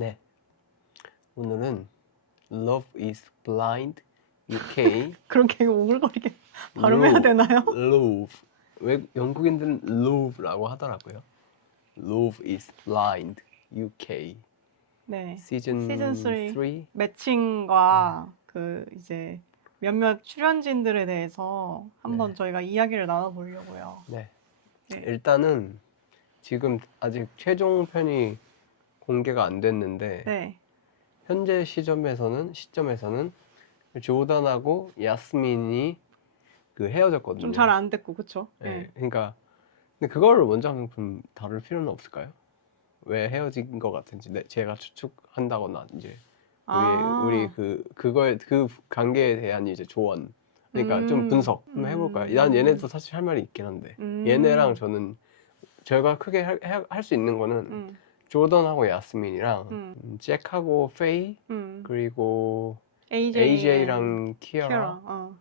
네, 오늘은 Love is Blind UK 그렇게 오글거리게 발음해야 되나요? Love. 왜 영국인들은 Love라고 하더라고요. Love is Blind UK 네. 시즌 시즌 3 3. 매칭과 그 이제 몇몇 출연진들에 대해서 한번 네. 저희가 이야기를 나눠보려고요. 네, 네. 일단은 지금 아직 최종 편이 공개가 안 됐는데 네. 현재 시점에서는 조던하고 야스민이 그 헤어졌거든요. 좀 잘 안 됐고, 그쵸? 네, 네. 그러니까 근데 그거를 먼저 좀 다룰 필요는 없을까요? 왜 헤어진 것 같은지 제가 추측한다거나 이제 우리 그거에 그 관계에 대한 이제 조언, 그러니까 좀 분석 한번 해볼까요? 난 얘네도 사실 할 말이 있긴 한데 얘네랑 저는 저희가 크게 할 수 있는 거는 조던하고 야스민이랑 잭하고 페이 그리고 AJ랑 키아라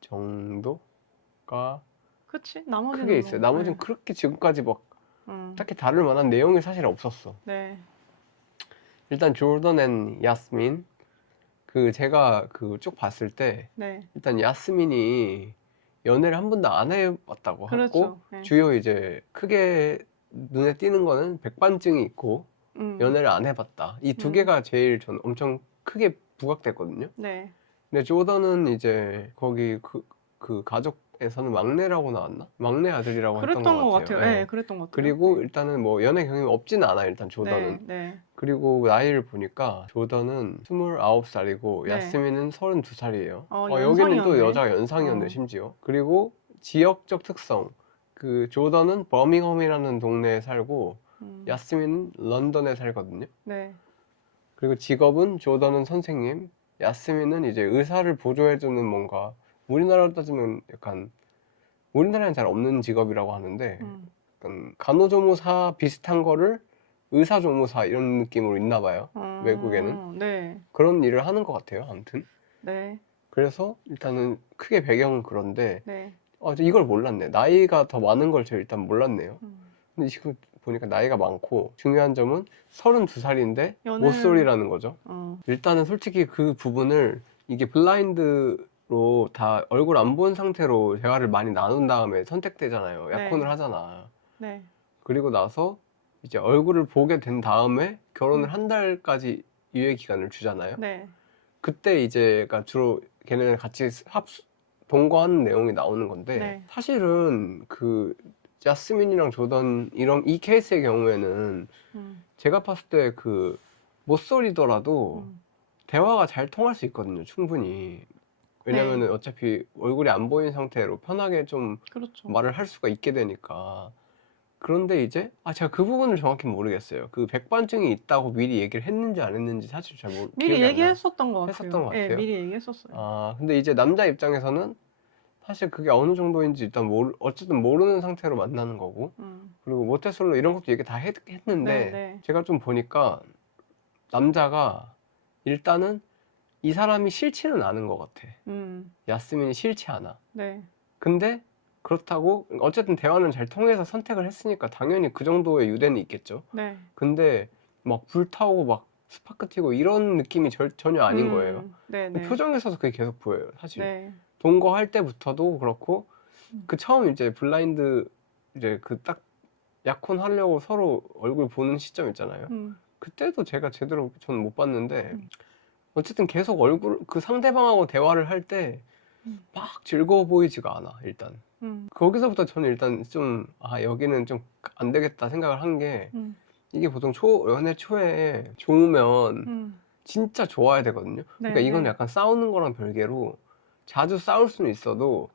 정도가 그치? 나머지는 크게 있어요. 나머지는 네. 그렇게 지금까지 막 딱히 다룰 만한 내용이 사실 없었어. 네. 일단 조던 앤 야스민, 그 제가 그 쭉 봤을 때 네. 일단 야스민이 연애를 한 번도 안 해봤다고 하고 그렇죠. 네. 주요 이제 크게 눈에 띄는 거는 백반증이 있고 연애를 안 해봤다. 이 두 개가 제일 전 엄청 크게 부각됐거든요. 네. 근데 조던은 이제 거기 그 가족에서는 막내라고 나왔나? 막내 아들이라고 했던 그랬던 것 것 같아요. 같아요. 예. 네, 그랬던 것 같아요. 그리고 네. 일단은 뭐 연애 경험이 없진 않아, 일단 조던은. 네. 그리고 나이를 보니까 조던은 29살이고 네. 야스민은 32살이에요. 연상이었네. 여기는 또 여자가 연상이었네, 심지어. 그리고 지역적 특성. 그 조던은 버밍엄이라는 동네에 살고 야스민은 런던에 살거든요. 네. 그리고 직업은 조던은 선생님, 야스민은 이제 의사를 보조해주는 뭔가 우리나라로 따지면 약간 우리나라엔 잘 없는 직업이라고 하는데 약간 간호조무사 비슷한 거를 의사조무사 이런 느낌으로 있나 봐요. 외국에는. 네. 그런 일을 하는 것 같아요. 아무튼. 네. 그래서 일단은 크게 배경은 그런데 네. 이걸 몰랐네. 나이가 더 많은 걸 제가 일단 몰랐네요. 근데 지금 보니까 나이가 많고 중요한 점은 32살인데 모쏠이라는 거죠. 일단은 솔직히 그 부분을 이게 블라인드로 다 얼굴 안 본 상태로 대화를 많이 나눈 다음에 선택되잖아요. 약혼을 네. 하잖아. 네. 그리고 나서 이제 얼굴을 보게 된 다음에 결혼을 한 달까지 유예 기간을 주잖아요. 네. 그때 이제가 주로 걔네는 같이 동거하는 내용이 나오는 건데 네. 사실은 그 자스민이랑 조던 이 케이스의 경우에는 제가 봤을 때 그 모쏠이더라도 대화가 잘 통할 수 있거든요, 충분히. 왜냐면은 어차피 얼굴이 안 보이는 상태로 편하게 좀 그렇죠. 말을 할 수가 있게 되니까. 그런데 이제 제가 그 부분을 정확히 모르겠어요. 그 백반증이 있다고 미리 얘기를 했는지 안 했는지 사실 잘 미리 기억이 안 나요. 얘기했었던 것 같아요. 했었던 것 네, 같아요. 미리 얘기했었어요. 근데 이제 남자 입장에서는 사실 그게 어느 정도인지 일단 어쨌든 모르는 상태로 만나는 거고, 그리고 모태솔로 이런 것도 얘기 다 했는데 네. 제가 좀 보니까 남자가 일단은 이 사람이 싫지는 않은 것 같아. 야스민이 싫지 않아. 네. 근데 그렇다고 어쨌든 대화는 잘 통해서 선택을 했으니까 당연히 그 정도의 유대는 있겠죠. 네. 근데 막 불타오고 막 스파크 튀고 이런 느낌이 전혀 아닌 거예요. 네. 근데 표정에서도 그게 계속 보여요, 사실. 네. 동거할 때부터도 그렇고 그 처음 이제 블라인드 이제 그 딱 약혼하려고 서로 얼굴 보는 시점 있잖아요. 그때도 제가 제대로 저는 못 봤는데 어쨌든 계속 얼굴 그 상대방하고 대화를 할 때 막 즐거워 보이지가 않아, 일단. 거기서부터 저는 일단 좀 여기는 좀 안 되겠다 생각을 한 게 이게 보통 연애 초에 좋으면 진짜 좋아야 되거든요. 그러니까 이건 약간 싸우는 거랑 별개로 자주 싸울 수는 있어도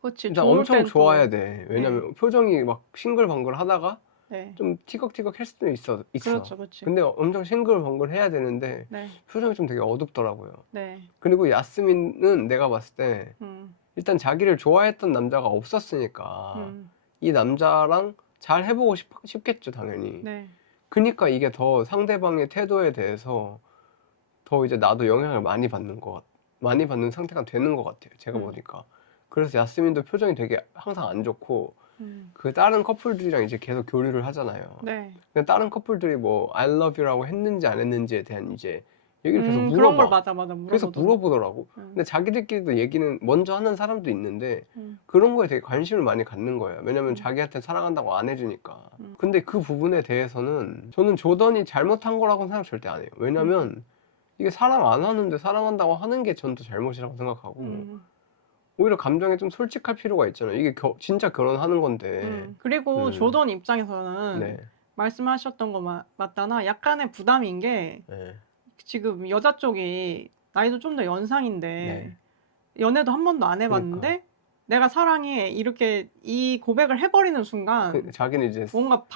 그렇지. 일단 좋을 엄청 땐 좋아야 또 돼. 왜냐면 표정이 막 싱글벙글 하다가 네. 좀 티격태격 할 수도 있어. 그렇죠. 그렇지. 근데 엄청 싱글벙글 해야 되는데 네. 표정이 좀 되게 어둡더라고요. 네. 그리고 야스민은 내가 봤을 때 일단 자기를 좋아했던 남자가 없었으니까 이 남자랑 잘 해보고 싶겠죠, 당연히. 네. 그러니까 이게 더 상대방의 태도에 대해서 더 이제 나도 영향을 많이 받는 상태가 되는 것 같아요, 제가 보니까. 그래서 야스민도 표정이 되게 항상 안 좋고 그 다른 커플들이랑 이제 계속 교류를 하잖아요. 네. 근데 다른 커플들이 뭐 I love you라고 했는지 안 했는지에 대한 이제 얘기를 계속 그런 걸 물어봐. 맞아 계속 물어보더라고. 물어보더라고. 근데 자기들끼리도 얘기는 먼저 하는 사람도 있는데 그런 거에 되게 관심을 많이 갖는 거예요. 왜냐면 자기한테 사랑한다고 안 해주니까. 근데 그 부분에 대해서는 저는 조던이 잘못한 거라고는 생각 절대 안 해요. 왜냐면 이게 사랑 안 하는데 사랑한다고 하는 게 전 더 잘못이라고 생각하고 오히려 감정에 좀 솔직할 필요가 있잖아요. 이게 진짜 결혼하는 건데. 그리고 조던 입장에서는 네. 말씀하셨던 거 맞다나 약간의 부담인 게 네. 지금 여자 쪽이 나이도 좀 더 연상인데 네. 연애도 한 번도 안 해봤는데 내가 사랑해 이렇게 이 고백을 해버리는 순간 자기는 이제 뭔가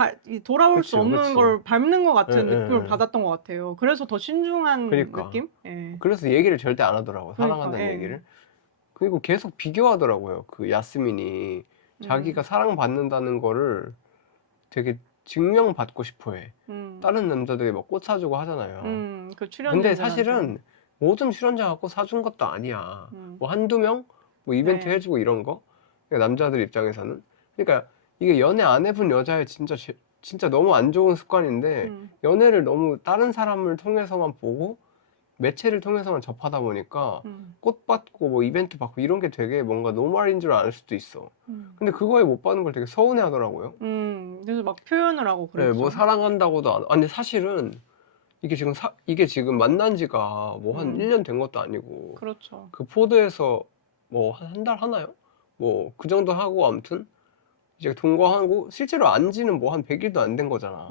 돌아올 수 그치, 없는 그치. 걸 밟는 것 같은 예, 느낌을 예. 받았던 것 같아요. 그래서 더 신중한 그러니까. 느낌? 예. 그래서 얘기를 절대 안 하더라고. 그러니까, 사랑한다는 예. 얘기를. 그리고 계속 비교하더라고요. 그 야스민이 자기가 사랑받는다는 거를 되게 증명받고 싶어 해. 다른 남자들이 막 꽃 사주고 하잖아요. 그 근데 사실은 모든 출연자가 꽃 사준 것도 아니야. 뭐 한두 명? 뭐 이벤트 네. 해주고 이런 거? 그러니까 남자들 입장에서는. 그러니까 이게 연애 안 해본 여자의 진짜 너무 안 좋은 습관인데 연애를 너무 다른 사람을 통해서만 보고 매체를 통해서만 접하다 보니까 꽃 받고 뭐 이벤트 받고 이런 게 되게 뭔가 노말인 줄 알 수도 있어. 근데 그거에 못 받는 걸 되게 서운해 하더라고요. 그래서 막 표현을 하고 네, 그랬죠. 뭐 사랑한다고도 근데 사실은 이게 지금 만난 지가 뭐 한 1년 된 것도 아니고 그렇죠. 그 포드에서 뭐 한 달 하나요? 뭐 그 정도 하고 아무튼 이제 동거하고 실제로 안지는 뭐 한 100일도 안 된 거잖아.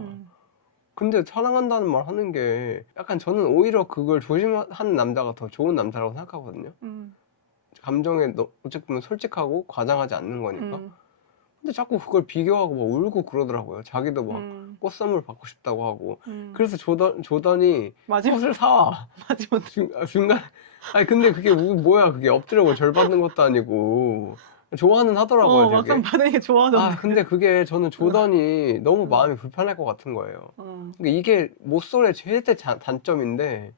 근데 사랑한다는 말 하는 게 약간 저는 오히려 그걸 조심하는 남자가 더 좋은 남자라고 생각하거든요. 감정에 어쨌든 보면 솔직하고 과장하지 않는 거니까. 근데 자꾸 그걸 비교하고 막 울고 그러더라고요. 자기도 막 꽃 선물 받고 싶다고 하고. 그래서 조던이 마지막 꽃을 사. 마지막 중간 아니 근데 그게 뭐야 그게 엎드려 뭐 절 받는 것도 아니고 좋아는 하더라고요 되게. 막상 받는 게 좋아하던데. 근데 그게 저는 조던이 너무 마음이 불편할 것 같은 거예요. 그러니까 이게 모쏠의 최대 단점인데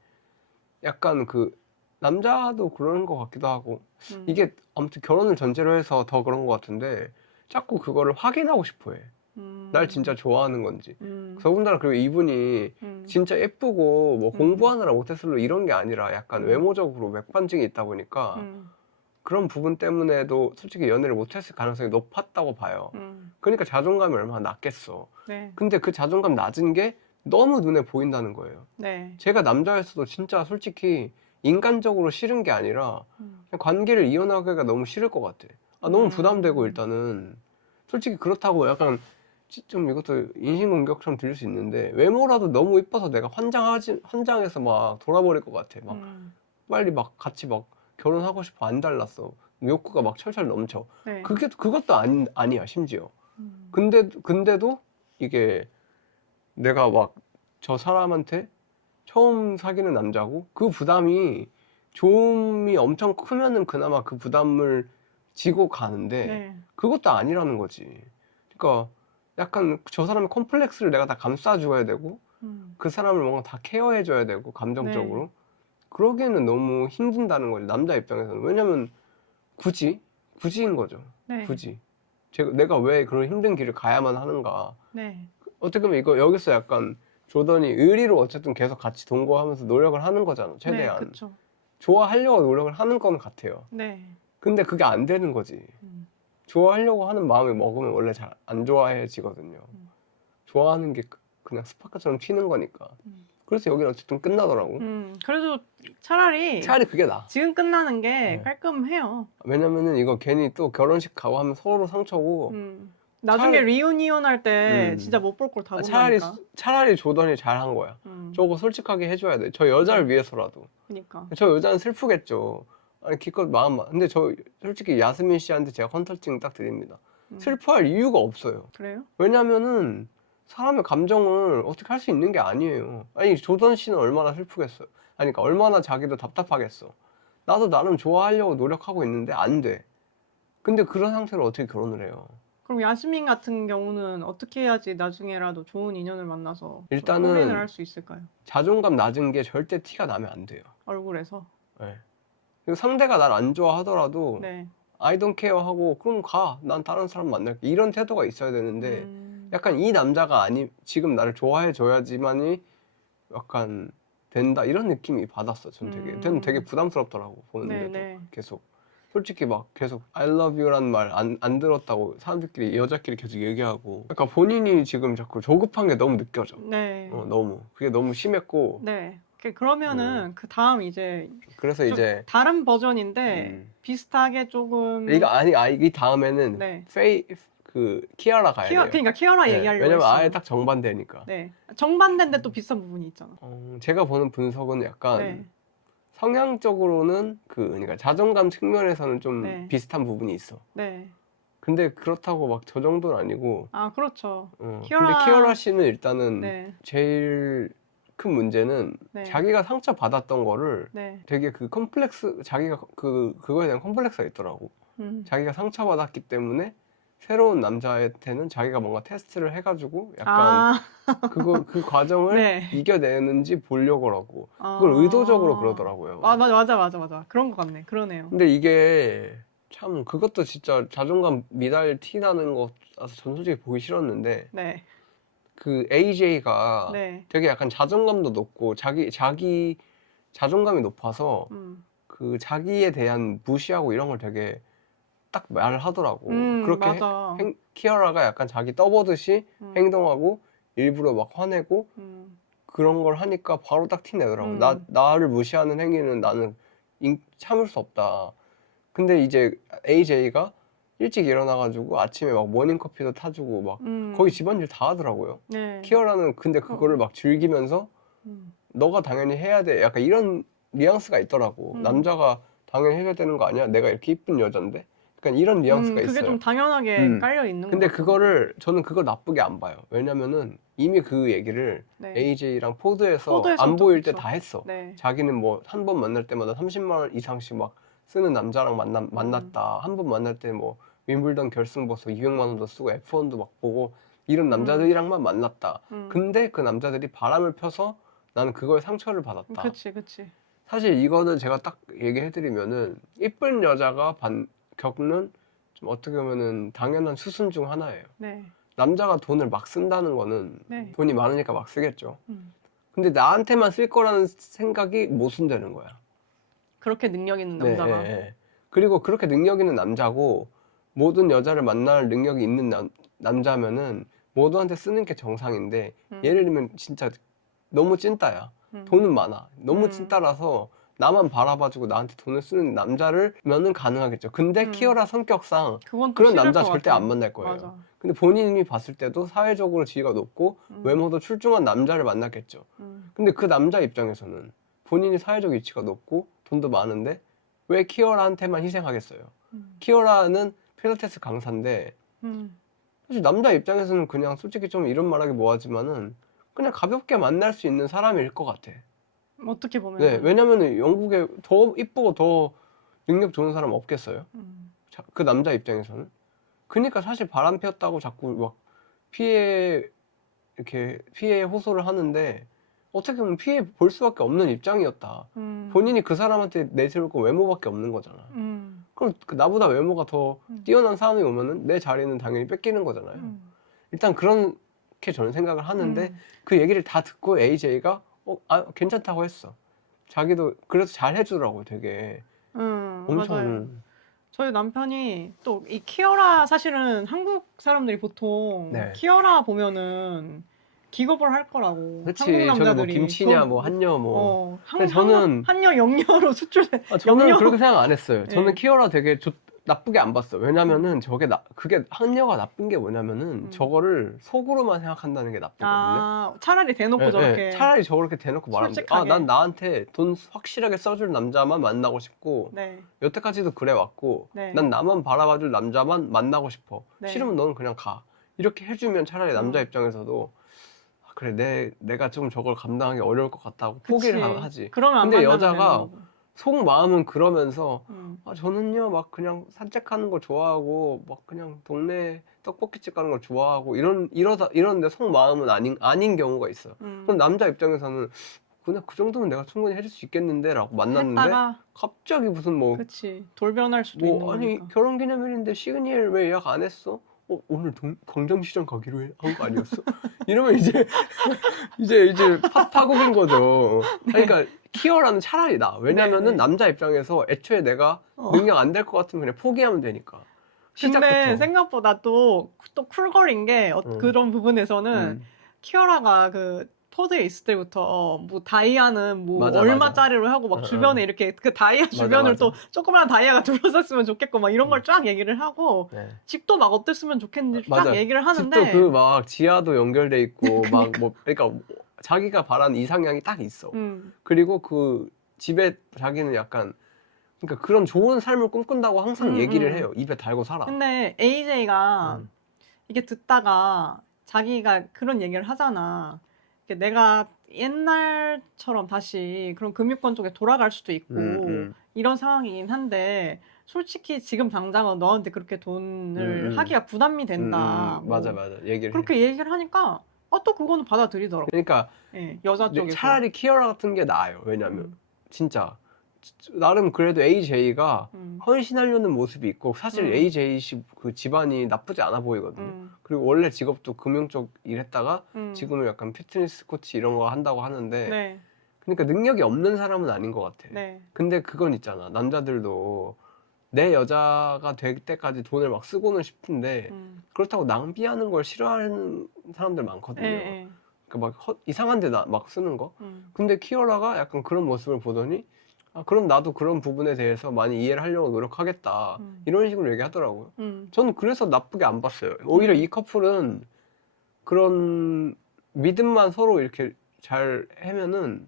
약간 그 남자도 그런 것 같기도 하고 이게 아무튼 결혼을 전제로 해서 더 그런 것 같은데 자꾸 그거를 확인하고 싶어 해. 날 진짜 좋아하는 건지. 더군다나 그리고 이분이 진짜 예쁘고 뭐 공부하느라 모태솔로 이런 게 아니라 약간 외모적으로 맥반증이 있다 보니까 그런 부분 때문에도 솔직히 연애를 못했을 가능성이 높았다고 봐요. 그러니까 자존감이 얼마나 낮겠어. 네. 근데 그 자존감 낮은 게 너무 눈에 보인다는 거예요. 네. 제가 남자였어도 진짜 솔직히 인간적으로 싫은 게 아니라 그냥 관계를 이어나가기가 너무 싫을 것 같아. 너무 부담되고 일단은 솔직히 그렇다고 약간 좀 이것도 인신공격처럼 들릴 수 있는데 외모라도 너무 이뻐서 내가 환장해서 막 돌아버릴 것 같아. 막 빨리 막 같이 막 결혼하고 싶어 안 달랐어. 욕구가 막 철철 넘쳐. 네. 그것도 아니야 심지어. 근데도 이게 내가 막 저 사람한테 처음 사귀는 남자고 그 부담이 좋음이 엄청 크면은 그나마 그 부담을 지고 가는데 네. 그것도 아니라는 거지. 그러니까 약간 저 사람의 컴플렉스를 내가 다 감싸줘야 되고 그 사람을 뭔가 다 케어해줘야 되고 감정적으로 그러기에는 너무 힘든다는 거지 남자 입장에서는. 왜냐면 굳이인 거죠. 네. 굳이 내가 왜 그런 힘든 길을 가야만 하는가. 네. 어떻게 보면 이거 여기서 약간 조던이 의리로 어쨌든 계속 같이 동거하면서 노력을 하는 거잖아 최대한. 네, 그쵸. 좋아하려고 노력을 하는 건 같아요. 네. 근데 그게 안 되는 거지. 좋아하려고 하는 마음이 먹으면 원래 잘 안 좋아해지거든요. 좋아하는 게 그냥 스파크처럼 튀는 거니까. 그래서 여기는 어쨌든 끝나더라고. 그래도 차라리 그게 나아. 지금 끝나는 게 네. 깔끔해요. 왜냐면은 이거 괜히 또 결혼식 가고 하면 서로 상처고 나중에 리유니온 할 때 진짜 못 볼 걸 다 본다니까. 차라리 조던이 잘한 거야. 저거 솔직하게 해줘야 돼. 저 여자를 위해서라도. 그러니까. 저 여자는 슬프겠죠. 아니 기껏 근데 저 솔직히 야스민 씨한테 제가 컨설팅 딱 드립니다. 슬퍼할 이유가 없어요. 그래요? 왜냐면은 사람의 감정을 어떻게 할 수 있는 게 아니에요. 아니 조던 씨는 얼마나 슬프겠어요. 아니 그러니까 얼마나 자기도 답답하겠어. 나도 나름 좋아하려고 노력하고 있는데 안 돼. 근데 그런 상태로 어떻게 결혼을 해요? 그럼 야스민 같은 경우는 어떻게 해야지 나중에라도 좋은 인연을 만나서 일단은 혼인을 할 수 있을까요? 자존감 낮은 게 절대 티가 나면 안 돼요. 얼굴에서. 네. 그리고 상대가 날 안 좋아하더라도 네. I don't care 하고 그럼 가. 난 다른 사람 만날게. 이런 태도가 있어야 되는데 약간 이 남자가 지금 나를 좋아해 줘야지만이 약간 된다 이런 느낌이 받았어. 전 되게 부담스럽더라고 보는데도 네네. 계속 솔직히 막 계속 I love you란 말 안 들었다고 사람들끼리 여자끼리 계속 얘기하고 그러니까 본인이 지금 자꾸 조급한 게 너무 느껴져. 네. 너무 그게 너무 심했고 네. 그러면은 그 다음 이제 그래서 좀 이제 다른 버전인데 비슷하게 조금 이 다음에는 네. 키아라 가야 돼요. 그러니까 키아라 네, 얘기하려고 왜냐면 했어요. 아예 딱 정반대니까. 네. 정반대인데 또 비슷한 부분이 있잖아. 제가 보는 분석은 약간 네. 성향적으로는 그러니까 자존감 측면에서는 좀 네. 비슷한 부분이 있어. 네. 근데 그렇다고 막 저 정도는 아니고. 아, 그렇죠. 근데 키아라 씨는 일단은 네. 제일 큰 문제는 네. 자기가 상처 받았던 거를 네. 되게 자기가 그거에 대한 컴플렉스가 있더라고. 자기가 상처받았기 때문에 새로운 남자한테는 자기가 뭔가 테스트를 해가지고 약간 그 과정을 네. 이겨내는지 보려고 하고 그걸 의도적으로 그러더라고요. 맞아. 그런 것 같네. 그러네요. 근데 이게 참 그것도 진짜 자존감 미달 티 나는 거라서 전 솔직히 보기 싫었는데 네. 그 AJ가 네. 되게 약간 자존감도 높고 자기 자존감이 높아서 그 자기에 대한 무시하고 이런 걸 되게 딱 말하더라고. 그렇게 맞아. 키아라가 약간 자기 떠보듯이 행동하고 일부러 막 화내고 그런 걸 하니까 바로 딱 티 내더라고. 나를 무시하는 행위는 나는 참을 수 없다. 근데 이제 AJ가 일찍 일어나가지고 아침에 막 모닝커피도 타주고 막 거의 집안일 다 하더라고요. 네. 키아라는 근데 그거를 막 즐기면서 너가 당연히 해야 돼. 약간 이런 뉘앙스가 있더라고. 남자가 당연히 해야 되는 거 아니야? 내가 이렇게 이쁜 여잔데? 약간 이런 뉘앙스가 그게 있어요. 좀 당연하게 깔려 있는 근데 것 같아요. 저는 그걸 나쁘게 안 봐요. 왜냐면은 이미 그 얘기를 네. AJ랑 포드에서 안 포드에서도 보일 때 그쵸. 다 했어. 네. 자기는 뭐 한 번 만날 때마다 30만 원 이상씩 막 쓰는 남자랑 만났다. 한 번 만날 때 뭐 윈블던 결승 벌써 200만 원도 쓰고 F1도 막 보고 이런 남자들이랑만 만났다. 근데 그 남자들이 바람을 펴서 나는 그거에 상처를 받았다. 그치. 사실 이거는 제가 딱 얘기해드리면은 이쁜 여자가 겪는 좀 어떻게 보면은 당연한 수순 중 하나예요. 네. 남자가 돈을 막 쓴다는 거는 네. 돈이 많으니까 막 쓰겠죠. 근데 나한테만 쓸 거라는 생각이 모순되는 거야. 그렇게 능력 있는 남자가. 네. 그리고 그렇게 능력 있는 남자고 모든 여자를 만날 능력이 있는 남자면은 모두한테 쓰는 게 정상인데 예를 들면 진짜 너무 찐따야. 돈은 많아. 너무 찐따라서 나만 바라봐주고 나한테 돈을 쓰는 남자를면은 가능하겠죠. 근데 키어라 성격상 그건 또 그런 싫을 남자 것 절대 같아요. 안 만날 거예요. 맞아. 근데 본인이 봤을 때도 사회적으로 지위가 높고 외모도 출중한 남자를 만났겠죠. 근데 그 남자 입장에서는 본인이 사회적 위치가 높고 돈도 많은데 왜 키어라한테만 희생하겠어요? 키어라는 필라테스 강사인데 사실 남자 입장에서는 그냥 솔직히 좀 이런 말하기 뭐하지만은 그냥 가볍게 만날 수 있는 사람일 것 같아. 어떻게 보면. 네, 왜냐면은 영국에 더 이쁘고 더 능력 좋은 사람 없겠어요? 그 남자 입장에서는. 그러니까 사실 바람 피웠다고 자꾸 막 피해 호소를 하는데 어떻게 보면 피해 볼 수밖에 없는 입장이었다. 본인이 그 사람한테 내세울 건 외모밖에 없는 거잖아. 그럼 나보다 외모가 더 뛰어난 사람이 오면은 내 자리는 당연히 뺏기는 거잖아요. 일단 그렇게 저는 생각을 하는데 그 얘기를 다 듣고 AJ가 괜찮다고 했어. 자기도 그래서 잘 해주더라고 되게. 엄청. 맞아요. 저희 남편이 또 이 키어라 사실은 한국 사람들이 보통 네. 키어라 보면은 기겁을 할 거라고. 그치. 한국 저기 뭐 남자들이 김치냐 뭐 한여 뭐. 근데 한여 영여로 수출돼. 저는 그렇게 생각 안 했어요. 저는 네. 키어라 되게 나쁘게 안 봤어. 왜냐면은 그게 한여가 나쁜 게 뭐냐면은 저거를 속으로만 생각한다는 게 나쁘거든요. 차라리 대놓고 네, 저렇게. 네. 차라리 저렇게 대놓고 말하면 돼. 솔직하게. 난 나한테 돈 확실하게 써줄 남자만 만나고 싶고 네. 여태까지도 그래 왔고 네. 난 나만 바라봐줄 남자만 만나고 싶어. 네. 싫으면 너는 그냥 가. 이렇게 해주면 차라리 남자 입장에서도 그래 내가 좀 저걸 감당하기 어려울 것 같다고 포기를 하지. 그러면 안 근데 만나면 여자가 되는 거고. 속마음은 그러면서 저는요 막 그냥 산책하는 거 좋아하고 막 그냥 동네 떡볶이집 가는 거 좋아하고 이러는데 속마음은 아닌 경우가 있어요. 그럼 남자 입장에서는 근데 그 정도면 내가 충분히 해줄 수 있겠는데라고 만났는데 했다가 갑자기 무슨 뭐 그치 돌변할 수도 있는 아니 거니까. 결혼기념일인데 시그니엘 왜 예약 안 했어? 오늘 광장시장 가기로 한 거 아니었어? 이러면 이제 이제 파국인 거죠. 아니, 네. 그러니까 키어라는 차라리 나. 왜냐면은 네네. 남자 입장에서 애초에 내가 능력 안 될 것 같으면 그냥 포기하면 되니까. 근데 시작부터. 생각보다 또 쿨거린 게 그런 부분에서는 키어라가 그 포드에 있을 때부터 뭐 다이아는 뭐 맞아, 얼마짜리로 하고 막 주변에 이렇게 그 다이아 주변을 맞아. 또 조그마한 다이아가 둘러쌌으면 좋겠고 막 이런 걸 쫙 얘기를 하고 네. 집도 막 어땠으면 좋겠는지 쫙 맞아. 얘기를 하는데 집도 그 막 지하도 연결돼 있고 막 뭐 그러니까 자기가 바라는 이상향이 딱 있어. 그리고 그 집에 자기는 약간 그러니까 그런 좋은 삶을 꿈꾼다고 항상 얘기를 해요. 입에 달고 살아. 근데 AJ가 이게 듣다가 자기가 그런 얘기를 하잖아. 이게 내가 옛날처럼 다시 그런 금융권 쪽에 돌아갈 수도 있고 이런 상황이긴 한데 솔직히 지금 당장은 너한테 그렇게 돈을 하기가 부담이 된다. 뭐 맞아. 얘기를 해. 그렇게 얘기를 하니까 또 그거는 받아들이더라고. 그러니까 예, 여자 쪽에서. 차라리 키어라 같은 게 나아요. 왜냐면 진짜 나름 그래도 AJ가 헌신하려는 모습이 있고 사실 AJ 그 집안이 나쁘지 않아 보이거든요. 그리고 원래 직업도 금융 쪽 일했다가 지금은 약간 피트니스 코치 이런 거 한다고 하는데 네. 그러니까 능력이 없는 사람은 아닌 것 같아. 네. 근데 그건 있잖아. 남자들도 내 여자가 될 때까지 돈을 막 쓰고는 싶은데 그렇다고 낭비하는 걸 싫어하는 사람들 많거든요. 예. 그러니까 막 이상한 데 막 쓰는 거. 근데 키어라가 약간 그런 모습을 보더니 그럼 나도 그런 부분에 대해서 많이 이해를 하려고 노력하겠다. 이런 식으로 얘기하더라고요. 저는 그래서 나쁘게 안 봤어요. 오히려 이 커플은 그런 믿음만 서로 이렇게 잘 하면은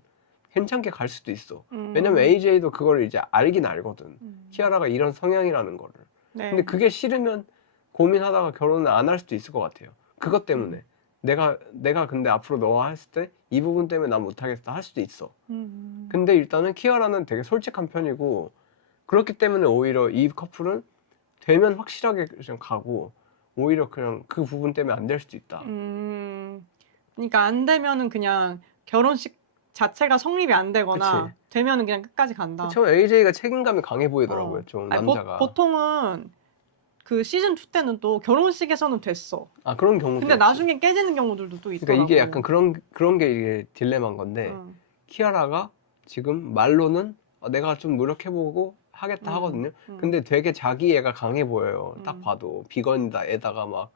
괜찮게 갈 수도 있어. 왜냐면 AJ도 그걸 이제 알긴 알거든. 키아라가 이런 성향이라는 거를. 네. 근데 그게 싫으면 고민하다가 결혼을 안 할 수도 있을 것 같아요. 그것 때문에. 내가 근데 앞으로 너와 했을 때 이 부분 때문에 난 못하겠다 할 수도 있어. 근데 일단은 키아라는 되게 솔직한 편이고 그렇기 때문에 오히려 이 커플은 되면 확실하게 그냥 가고 오히려 그냥 그 부분 때문에 안 될 수도 있다. 그러니까 안 되면은 그냥 결혼식 자체가 성립이 안 되거나 그치. 되면은 그냥 끝까지 간다. 그쵸. AJ가 책임감이 강해 보이더라고요. 좀 아니, 남자가. 보통은 그 시즌 2 때는 또 결혼식에서는 됐어. 그런 경우도 근데 있지. 나중에 깨지는 경우들도 또 있더라고. 그러니까 이게 약간 그런 게 이게 딜레마인 건데 키아라가 지금 말로는 내가 좀 노력해보고 하겠다 하거든요. 근데 되게 자기 애가 강해 보여요. 딱 봐도 비건이다 애다가 막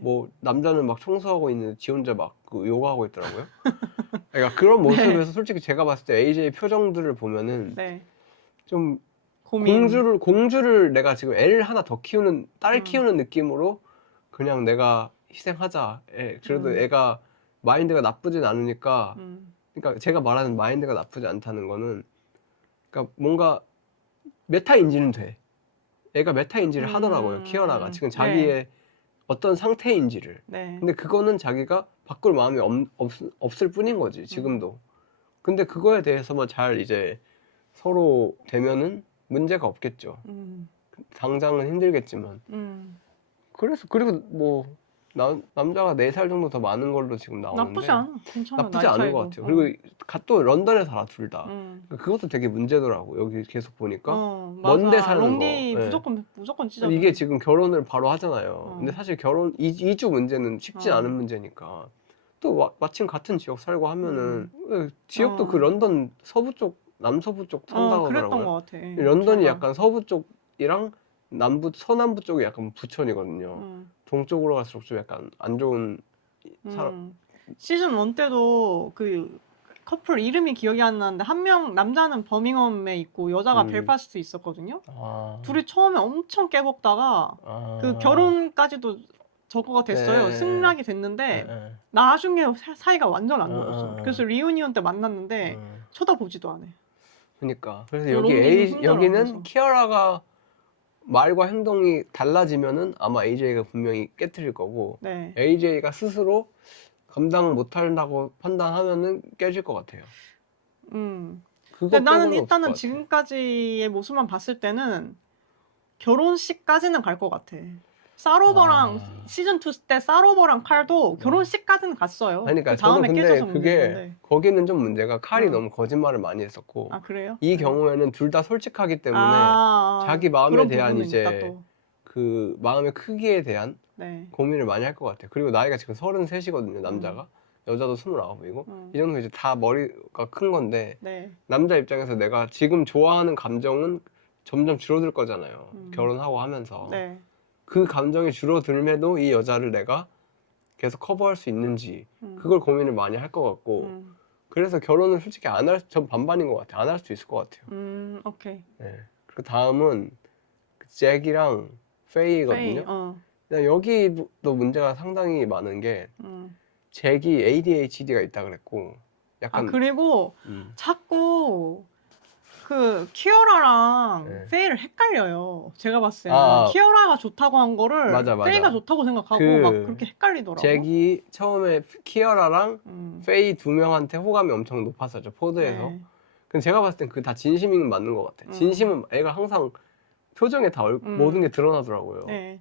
뭐 남자는 막 청소하고 있는데 지 혼자 막 그 요가하고 있더라고요. 그러니까 그런 모습에서 솔직히 제가 봤을 때 AJ 표정들을 보면은 좀 공주를 내가 지금 애를 하나 더 키우는 딸 키우는 느낌으로 그냥 내가 희생하자. 그래도 애가 마인드가 나쁘진 않으니까 그러니까 제가 말하는 마인드가 나쁘지 않다는 거는 그러니까 뭔가 메타인지는 돼. 애가 메타인지를 하더라고요. 키어나가 지금 자기의 어떤 상태인지를. 근데 그거는 자기가 바꿀 마음이 없을 뿐인 거지 지금도. 근데 그거에 대해서만 잘 이제 서로 되면은 문제가 없겠죠. 당장은 힘들겠지만. 그래서 그리고 뭐 남자가 4살 정도 더 많은 걸로 지금 나오는데 나쁘지 않아. 괜찮아. 나쁘지 않은 것 같아요. 그리고 또 런던에 살아 둘 다. 그것도 되게 문제더라고. 여기 계속 보니까 먼데 사는 롱디 거. 무조건 찢어. 이게 지금 결혼을 바로 하잖아요. 근데 사실 결혼 이주 문제는 쉽지 않은 문제니까. 또 마침 같은 지역 살고 하면은 지역도 그 런던 서부 쪽 남서부 쪽 산다고 그랬던 하더라고요. 것 같아. 런던이 약간 서부 쪽이랑 서남부 쪽이 약간 부천이거든요. 동쪽으로 갈수록 좀 약간 안 좋은 시즌 1 때도 그 커플 이름이 기억이 안 나는데 한 명 남자는 버밍엄에 있고 여자가 벨파스트에 있었거든요. 둘이 처음에 엄청 깨먹다가 그 결혼까지도 저거가 됐어요. 승낙이 됐는데 나중에 사이가 완전 안 좋았어. 그래서 리유니언 때 만났는데 쳐다보지도 않아. 그러니까 그래서 그 여기 롱디는 힘들어, 여기는 그래서. 키아라가 말과 행동이 달라지면은 아마 AJ가 분명히 깨트릴 거고 AJ가 스스로 감당 못한다고 판단하면은 깨질 것 같아요. 근데 나는 빼고는 없을 것 일단은 같아. 지금까지의 모습만 봤을 때는 결혼식까지는 갈 것 같아. 사로버랑 시즌 2 때 사로버랑 칼도 결혼식까지는 갔어요. 그러니까 그 저는 다음에 근데 깨져서 문제인 그게 건데. 거기는 좀 문제가 칼이 어. 너무 거짓말을 많이 했었고 아 그래요? 이 경우에는 둘 다 솔직하기 때문에 자기 마음에 그런 대한 부분은 있다 이제 또. 그 마음의 크기에 대한 네. 고민을 많이 할 것 같아요. 그리고 나이가 지금 33이거든요, 남자가. 여자도 29이고. 이 정도 이제 다 머리가 큰 건데 네. 남자 입장에서 내가 지금 좋아하는 감정은 점점 줄어들 거잖아요. 결혼하고 하면서. 네. 그 감정이 줄어들면도 이 여자를 내가 계속 커버할 수 있는지 그걸 고민을 많이 할 것 같고 그래서 결혼을 솔직히 전 반반인 것 같아요. 안 할 수도 있을 것 같아요. 오케이. 네. 그 다음은 잭이랑 페이거든요. 페이, 여기도 문제가 상당히 많은 게 잭이 ADHD가 있다 그랬고 약간 그리고 자꾸 그 키어라랑 네. 페이를 헷갈려요. 제가 봤을 때는 키어라가 좋다고 한 거를 맞아. 페이가 좋다고 생각하고 막 그렇게 헷갈리더라고. 잭이 처음에 키어라랑 페이 두 명한테 호감이 엄청 높았었죠, 포드에서. 네. 근데 제가 봤을 땐 그 다 진심인 맞는 것 같아. 진심은 애가 항상 표정에 다 모든 게 드러나더라고요. 네.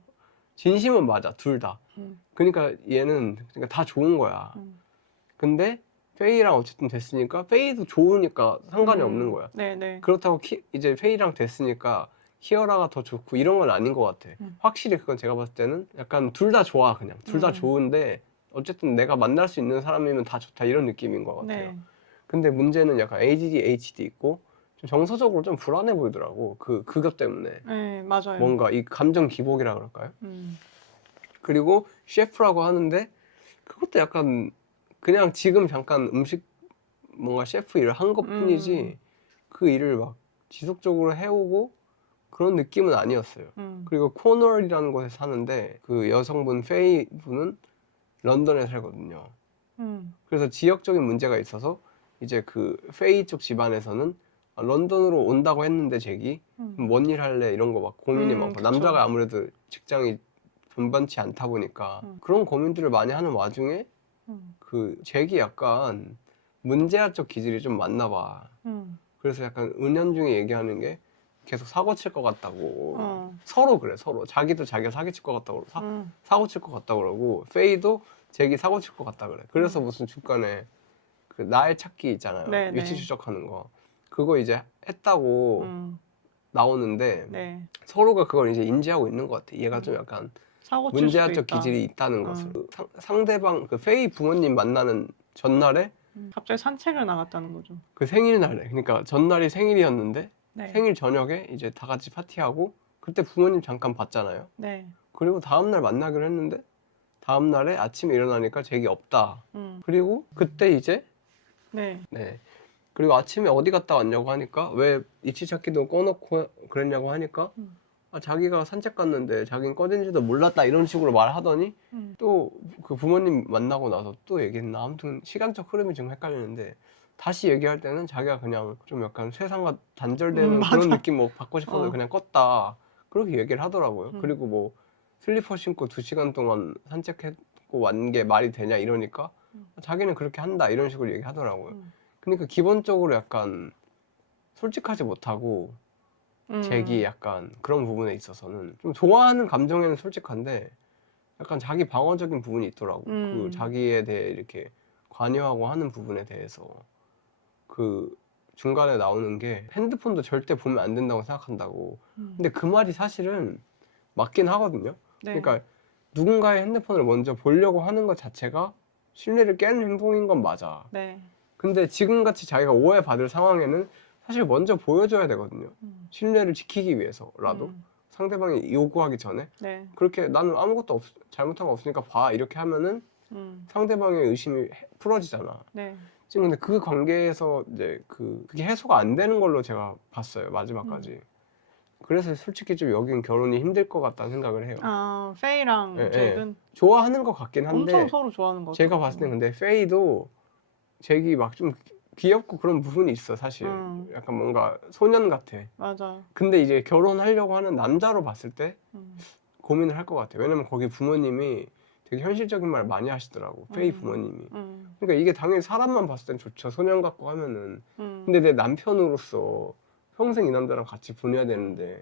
진심은 맞아, 둘 다. 그러니까 얘는 그러니까 다 좋은 거야. 근데 페이랑 어쨌든 됐으니까 페이도 좋으니까 상관이 없는 거야. 네네. 그렇다고 이제 페이랑 됐으니까 키어라가 더 좋고 이런 건 아닌 것 같아. 확실히 그건 제가 봤을 때는 약간 둘 다 좋아, 그냥. 둘 다 좋은데 어쨌든 내가 만날 수 있는 사람이면 다 좋다 이런 느낌인 것 같아요. 네. 근데 문제는 약간 ADHD 있고 좀 정서적으로 좀 불안해 보이더라고. 그것 때문에. 네, 맞아요. 뭔가 이 감정 기복이라 그럴까요? 그리고 셰프라고 하는데 그것도 약간 그냥 지금 잠깐 뭔가 셰프 일을 한 것뿐이지 그 일을 막 지속적으로 해오고 그런 느낌은 아니었어요. 그리고 코널이라는 곳에 사는데 그 여성분 페이 분은 런던에 살거든요. 그래서 지역적인 문제가 있어서 이제 그 페이 쪽 집안에서는 런던으로 온다고 했는데 잭이 뭔 일 할래 이런 거 막 고민이 많고 그쵸. 남자가 아무래도 직장이 번번치 않다 보니까 그런 고민들을 많이 하는 와중에 그 잭이 약간 문제아적 기질이 좀 많나 봐. 그래서 약간 은연중에 얘기하는 게 계속 사고 칠 것 같다고. 서로 그래, 서로. 자기도 자기가 사기칠 것 같다고 사고 칠 것 같다고 그러고 페이도 잭이 사고 칠 것 같다 그래. 그래서 무슨 중간에 그 나의 찾기 있잖아요. 네, 위치 네. 추적하는 거. 그거 이제 했다고 나오는데 네. 서로가 그걸 이제 인지하고 있는 것 같아. 얘가 좀 약간 사고 칠 수도 문제아적 있다. 기질이 있다는 것을. 상대방 그 페이 부모님 만나는 전날에 갑자기 산책을 나갔다는 거죠. 그 생일날에 그러니까 전날이 생일이었는데 네. 생일 저녁에 이제 다 같이 파티하고 그때 부모님 잠깐 봤잖아요. 네. 그리고 다음날 만나기로 했는데 다음날에 아침에 일어나니까 잭이 없다. 그리고 그때 이제 네. 그리고 아침에 어디 갔다 왔냐고 하니까 왜 위치 찾기도 꺼놓고 그랬냐고 하니까 자기가 산책 갔는데 자기는 꺼진지도 몰랐다 이런 식으로 말하더니 또 그 부모님 만나고 나서 또 얘기했나 아무튼 시간적 흐름이 좀 헷갈리는데 다시 얘기할 때는 자기가 그냥 좀 약간 세상과 단절되는 그런 느낌 뭐 받고 싶어서 그냥 껐다 그렇게 얘기를 하더라고요. 그리고 뭐 슬리퍼 신고 2시간 동안 산책했고 완 게 말이 되냐 이러니까 자기는 그렇게 한다 이런 식으로 얘기하더라고요. 그러니까 기본적으로 약간 솔직하지 못하고 잭이 약간 그런 부분에 있어서는 좀 좋아하는 감정에는 솔직한데 약간 자기 방어적인 부분이 있더라고. 그 자기에 대해 이렇게 관여하고 하는 부분에 대해서 그 중간에 나오는 게 핸드폰도 절대 보면 안 된다고 생각한다고. 근데 그 말이 사실은 맞긴 하거든요. 네. 그러니까 누군가의 핸드폰을 먼저 보려고 하는 것 자체가 신뢰를 깨는 행동인 건 맞아. 네. 근데 지금같이 자기가 오해받을 상황에는 사실 먼저 보여줘야 되거든요. 신뢰를 지키기 위해서라도 상대방이 요구하기 전에 네. 그렇게 나는 아무것도 잘못한 거 없으니까 봐 이렇게 하면은 상대방의 의심이 풀어지잖아. 네. 지금 근데 그 관계에서 이제 그게 해소가 안 되는 걸로 제가 봤어요 마지막까지. 그래서 솔직히 좀 여긴 결혼이 힘들 것 같다는 생각을 해요. 페이랑 예, 잭은 좋아하는 것 같긴 한데 엄청 서로 좋아하는 것 같아요. 제가 봤을 땐 근데 페이도 잭이 막 좀 귀엽고 그런 부분이 있어 사실. 약간 뭔가 소년 같아. 맞아. 근데 이제 결혼하려고 하는 남자로 봤을 때 고민을 할 것 같아. 왜냐면 거기 부모님이 되게 현실적인 말 많이 하시더라고. 페이 부모님이. 그러니까 이게 당연히 사람만 봤을 땐 좋죠. 소년 같고 하면은. 근데 내 남편으로서 평생 이 남자랑 같이 보내야 되는데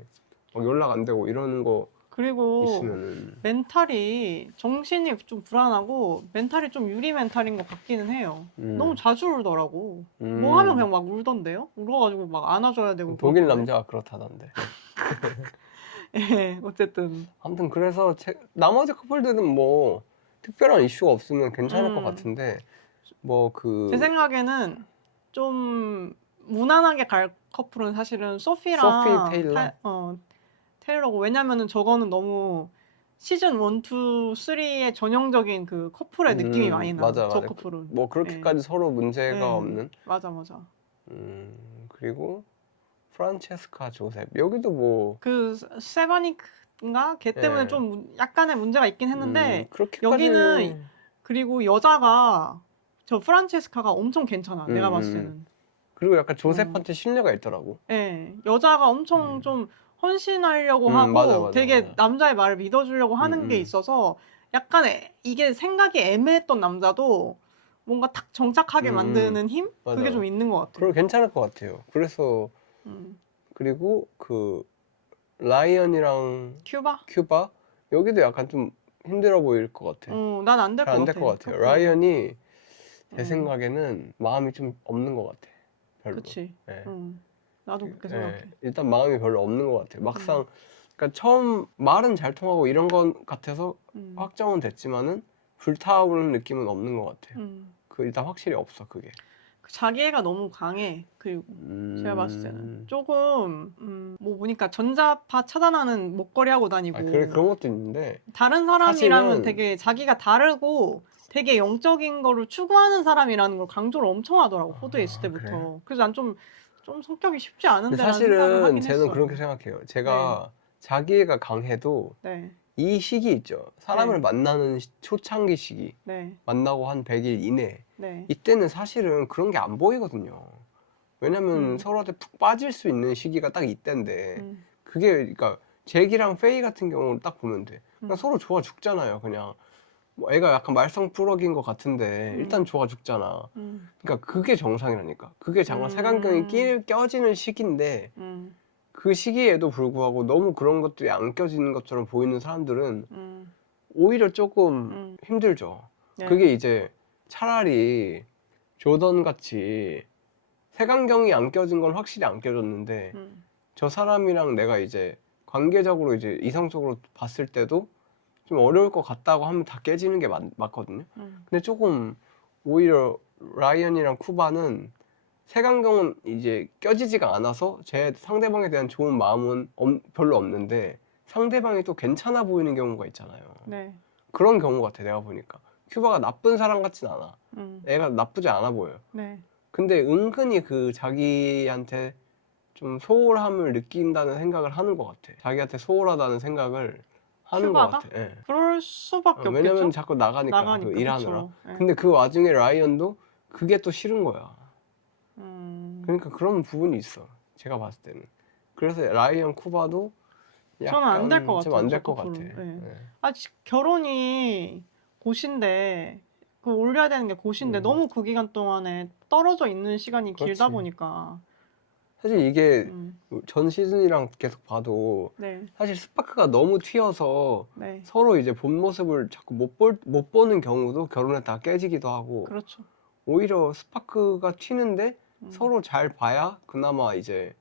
막 연락 안 되고 이러는 거 그리고 있으면은 멘탈이 정신이 좀 불안하고 멘탈이 좀 유리 멘탈인 것 같기는 해요. 너무 자주 울더라고. 뭐 하면 그냥 막 울던데요? 울어가지고 막 안아줘야 되고 독일 그러던데. 남자가 그렇다던데. 예, 어쨌든 아무튼 그래서 나머지 커플들은 뭐 특별한 이슈가 없으면 괜찮을 것 같은데 뭐 제 생각에는 좀 무난하게 갈 커플은 사실은 소피랑 테일러? 테일러고, 왜냐면은 저거는 너무 시즌 1, 2, 3의 전형적인 그 커플의 느낌이 많이 나. 맞아, 저 맞아. 커플은. 뭐 그렇게까지 서로 문제가 없는. 맞아, 맞아. 그리고 프란체스카 조셉 여기도 뭐 그 세바니크인가? 걔 때문에 좀 약간의 문제가 있긴 했는데 여기는 그리고 여자가 저 프란체스카가 엄청 괜찮아. 내가 봤을 때는. 그리고 약간 조셉한테 신뢰가 있더라고. 네, 여자가 엄청 좀 헌신하려고 하고 맞아, 되게 맞아. 남자의 말을 믿어주려고 하는 게 있어서 약간 이게 생각이 애매했던 남자도 뭔가 탁 정착하게 만드는 힘? 맞아. 그게 좀 있는 것 같아요. 그리고 괜찮을 것 같아요. 그래서 그리고 그 라이언이랑 큐바 여기도 약간 좀 힘들어 보일 것 같아. 난 안 될 것 안 될 것 같아요. 라이언이 제 생각에는 마음이 좀 없는 것 같아. 별로. 그치. 네. 나도 그렇게 생각해. 일단 마음이 별로 없는 것 같아요. 막상 그러니까 처음 말은 잘 통하고 이런 것 같아서 확정은 됐지만은 불타오르는 느낌은 없는 것 같아요. 그 일단 확실히 없어 그게. 자기애가 너무 강해. 그리고 제가 봤을 때는 조금 뭐 보니까 전자파 차단하는 목걸이 하고 다니고. 그래 그런 것도 있는데 다른 사람이랑은 사실은- 되게 자기가 다르고 되게 영적인 거를 추구하는 사람이라는 걸 강조를 엄청 하더라고, 호두에 있을 때부터. 그래요? 그래서 난 좀 성격이 쉽지 않은데 라는 사실은 생각을 하긴 쟤는 했어. 그렇게 생각해요. 제가 자기애가 강해도 네, 이 시기 있죠. 사람을 만나는 초창기 시기. 네, 만나고 한 100일 이내. 네. 이때는 사실은 그런 게 안 보이거든요. 왜냐면 서로한테 푹 빠질 수 있는 시기가 딱 이때인데 그게 그러니까 잭이랑 페이 같은 경우를 딱 보면 돼. 그냥 서로 좋아 죽잖아요. 그냥 뭐 애가 약간 말썽꾸러기인 것 같은데 일단 좋아 죽잖아. 그러니까 그게 정상이라니까. 그게 잠깐 색안경이 껴지는 시기인데 그 시기에도 불구하고 너무 그런 것들이 안 껴지는 것처럼 보이는 사람들은 오히려 조금 힘들죠. 네. 그게 이제 차라리 조던 같이 색안경이 안 껴진 건 확실히 안 껴졌는데 저 사람이랑 내가 이제 관계적으로 이제 이성적으로 봤을 때도 좀 어려울 것 같다고 하면 다 깨지는 게 맞거든요. 근데 조금 오히려 라이언이랑 쿠바는 색안경은 이제 껴지지가 않아서 제 상대방에 대한 좋은 마음은 별로 없는데 상대방이 또 괜찮아 보이는 경우가 있잖아요. 네. 그런 경우 같아 내가 보니까. 큐바가 나쁜 사람 같진 않아. 애가 나쁘지 않아 보여. 네. 근데 은근히 그 자기한테 좀 소홀함을 느낀다는 생각을 하는 것 같아. 자기한테 소홀하다는 생각을 하는 것 큐바가? 같아. 예. 그럴 수밖에 없겠죠. 왜냐면 자꾸 나가니까 그 일하느라. 근데 그 와중에 라이언도 그게 또 싫은 거야. 그러니까 그런 부분이 있어. 제가 봤을 때는. 그래서 라이언 쿠바도 저는 안 될 것 약간 좀 같아요. 안 저 될 것 같아. 커플은. 네. 예. 결혼이 곧인데 그 올려야 되는 게 곧인데 너무 그 기간 동안에 떨어져 있는 시간이 길다 그렇지. 보니까 사실 이게 전 시즌이랑 계속 봐도 네. 사실 스파크가 너무 튀어서 네. 서로 이제 본 모습을 자꾸 못 보는 경우도 결혼했다가 깨지기도 하고 그렇죠. 오히려 스파크가 튀는데 서로 잘 봐야 그나마 이제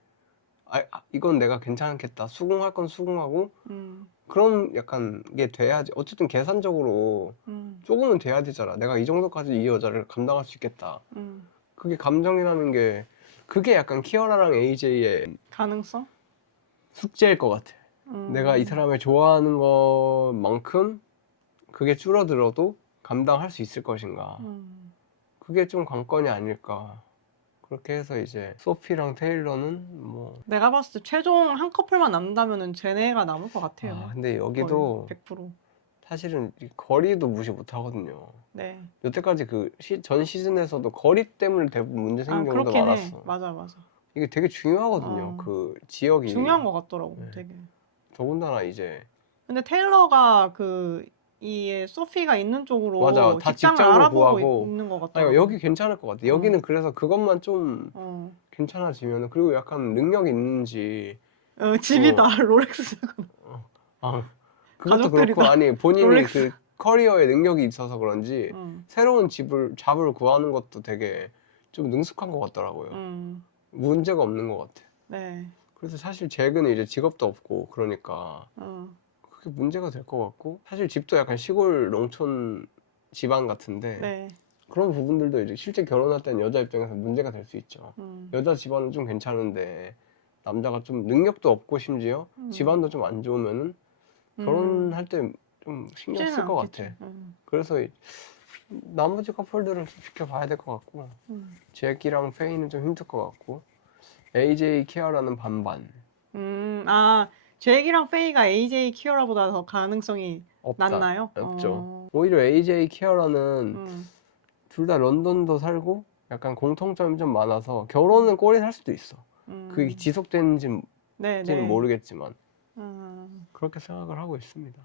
이건 내가 괜찮겠다 수긍할 건 수긍하고 그런 약간 게 돼야지. 어쨌든 계산적으로 조금은 돼야 되잖아. 내가 이 정도까지 이 여자를 감당할 수 있겠다. 그게 감정이라는 게 그게 약간 키어라랑 AJ의 가능성? 숙제일 것 같아. 내가 이 사람을 좋아하는 것만큼 그게 줄어들어도 감당할 수 있을 것인가. 그게 좀 관건이 아닐까. 그렇게 해서 이제 소피랑 테일러는 뭐 내가 봤을 때 최종 한 커플만 남는다면은 쟤네가 남을 것 같아요. 근데 여기도 거의 100%. 사실은 이 거리도 무시 못 하거든요. 네. 여태까지 그 전 시즌에서도 거리 때문에 대부분 문제 생긴 경우가 그렇긴 해. 많았어. 맞아. 이게 되게 중요하거든요. 그 지역이. 중요한 것 같더라고, 네. 되게. 더군다나 이제 근데 테일러가 이 소피가 있는 쪽으로 맞아. 다 직장을 직장도 알아보고 구하고. 있는 것 아니, 같더라고. 여기 괜찮을 것 같아. 여기는 그래서 그것만 좀 괜찮아지면 그리고 약간 능력 있는지 집이다. 롤렉스. 그것도 가족들이 그렇고 다 아니 본인이 롤렉스. 그 커리어에 능력이 있어서 그런지 음, 새로운 잡을 구하는 것도 되게 좀 능숙한 것 같더라고요. 문제가 없는 것 같아. 네. 그래서 사실 잭은 이제 직업도 없고 그러니까 어, 그게 문제가 될 것 같고 사실 집도 약간 시골 농촌 집안 같은데 네. 그런 부분들도 이제 실제 결혼할 때는 여자 입장에서 문제가 될 수 있죠. 여자 집안은 좀 괜찮은데 남자가 좀 능력도 없고 심지어 집안도 좀 안 좋으면은 결혼할 때 좀 신경 쓸 쉽지는 것 않겠죠. 같아. 그래서 나머지 커플들은 좀 지켜봐야 될 것 같고 잭이랑 페이는 좀 힘들 것 같고 AJ 키아라는 반반 아, 잭이랑 페이가 AJ 키어라보다 더 가능성이 없다. 낮나요? 없죠. 오히려 AJ 키아라는 음, 둘 다 런던도 살고 약간 공통점이 좀 많아서 결혼은 꼴이 살 수도 있어. 그게 지속되는지는 네, 네. 모르겠지만 음. 그렇게 생각을 하고 있습니다.